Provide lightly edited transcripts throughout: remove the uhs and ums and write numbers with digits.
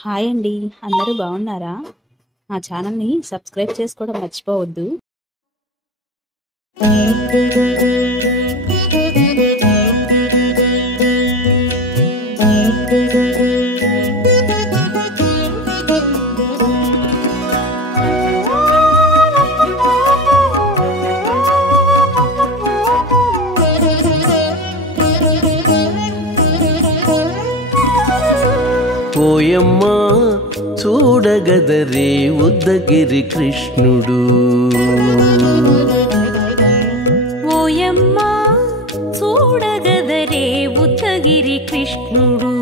Hi అండి. అందరూ బాగున్నారా? మా ఛానల్‌ని సబ్స్క్రైబ్ చేసుకోవడం మర్చిపోవద్దు. ఓయమ్మా చూడగదరే ఉద్దగిరి కృష్ణుడు. ఓయమ్మా చూడగదరే ఉద్దగిరి కృష్ణుడు.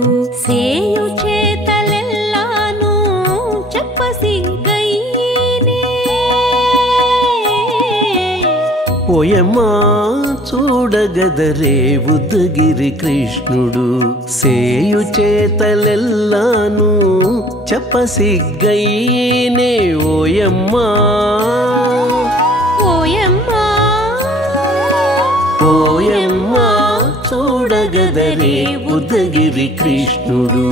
సేయు చేతలెల్లాను చెప్పసిగ్గయ్యేనే. ఓయమ్మా చూడగదరే ఉద్దగిరి కృష్ణుడు. సేయు చేతలెల్లాను చెప్పసిగ్గయ్యేనే. ఓయమ్మా ఓయమ్మా ఓయమ్మా చూడగదరే ఉద్దగిరి కృష్ణుడు.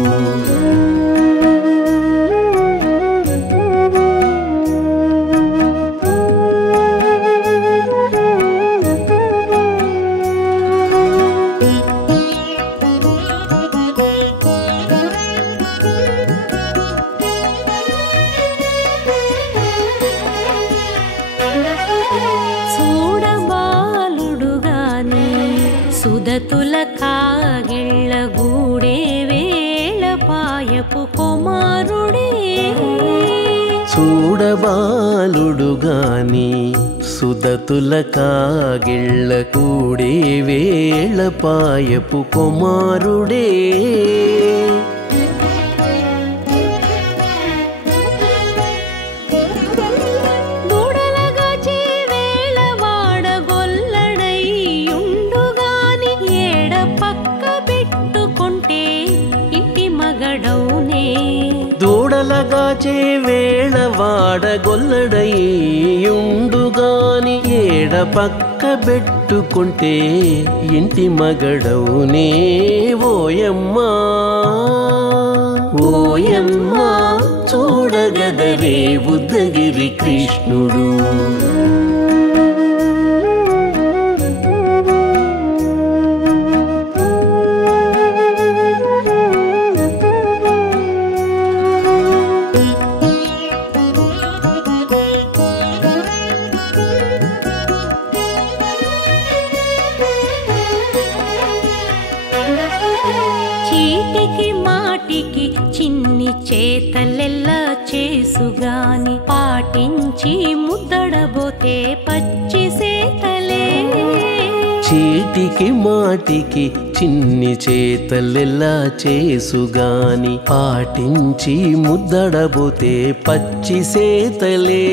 చూడబాలుడుగాని సుదతుల కాగిళ్ళ గూడే వేళ పాయపు కుమారుడే. చూడబాలుడుగాని సుదతుల కాగిళ్ళ కూడే వేళ పాయపు కుమారుడే. దూడలగాచే వేళ వాడగొల్లడయ్యుండుగాని ఏడ పక్క పెట్టుకుంటే ఇంటి మగడౌనే. దూడలగాచే వేళ వాడగొల్లడయ్యుండుగాని ఏడ పక్క పెట్టుకుంటే ఇంటి మగడవునే. ఓయమ్మా ఓయమ్మా చూడగదరే ఉద్దగిరి కృష్ణుడు. చీటికి మాటికి చిన్ని చేతలెల్లా చేసుగాని పాటించి ముద్దడబోతే పచ్చి సేతలే. చీటికి మాటికి చిన్ని చేతలెల్లా చేసుగాని పాటించి ముద్దడబోతే పచ్చి సేతలే.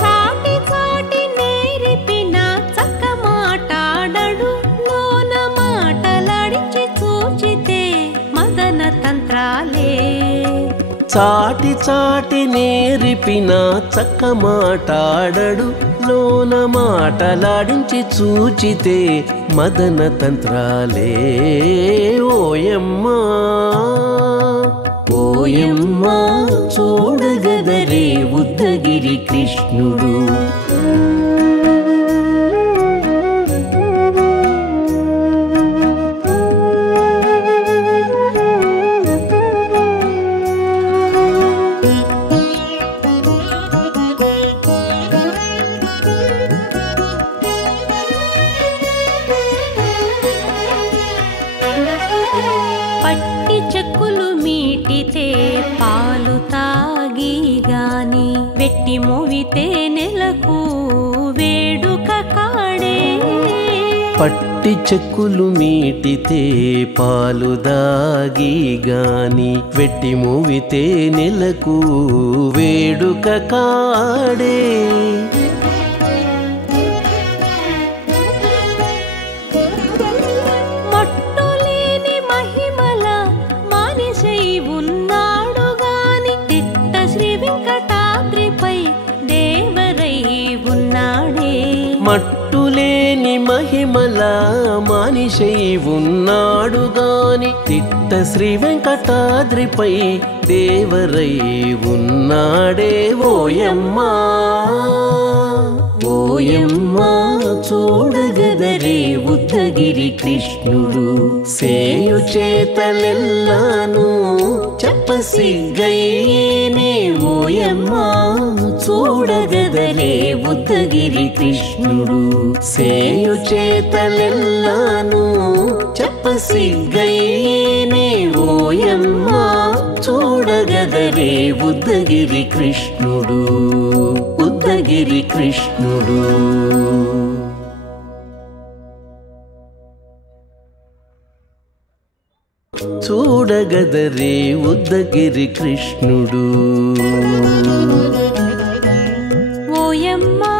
చాటి చాటి నేర్పిన చక్క మాటాడడు లోన మాటలాడించి చూచితే మదన తంత్రాలే. చాటి చాటి నేర్పిన చక్క మాటాడడు లోన మాటలాడించి చూచితే మదన తంత్రాలే. ఓయమ్మా ఓయమ్మా చూడగదరే ఉద్దగిరి కృష్ణుడు. పట్టి చెక్కులు మీటితే పాలు తాగి గాని వెట్టి మోవితే నెలకు వేడుక కాడే. పట్టి చెక్కులు మీటితే పాలు దాగి గాని వెట్టి మూవితే నెలకు వేడుక కాడే. మట్టులేని మహిమల మానిషై ఉన్నాడు గాని తిట్ట శ్రీ వెంకటాద్రిపై దేవరై ఉన్నాడే. మట్టులేని మహిమల నెల మానిషై ఉన్నాడు గాని తిట్ట శ్రీ వెంకటాద్రిపై దేవరై ఉన్నాడే ఓయమ్మా ఓయమ్మా చూడగదరే ఉద్దగిరి కృష్ణుడు సేయు చేతలెల్లాను చెప్పసిగ్గైనే ఓయమ్మా చూడగదరే ఉద్దగిరి కృష్ణుడు సేయు చేతలెల్లాను చెప్పసిగ్గైనే ఓయమ్మా చూడగదరే ఉద్దగిరి కృష్ణుడు ఉద్దగిరి కృష్ణుడు చూడగదరే ఉద్దగిరి కృష్ణుడు ఓయమ్మా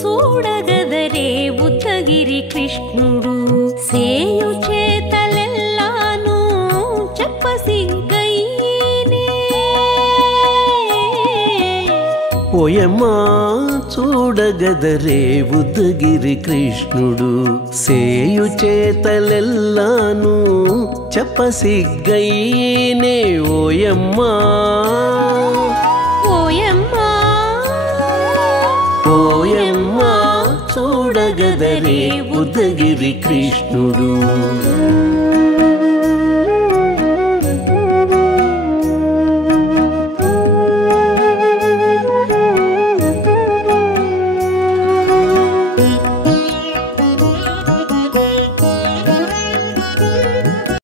చూడగదరే ఉద్దగిరి కృష్ణుడు సేయు చేతలెల్లాను చెప్పసిగ్గైనే ఓయమ్మా చూడగదరే ఉద్దగిరి కృష్ణుడు సేయు చేతలెల్లాను చెప్పసిగ్గైనే ఓయమ్మా ఓయమ్మా ఓయమ్మా చూడగదరే ఉద్దగిరి కృష్ణుడు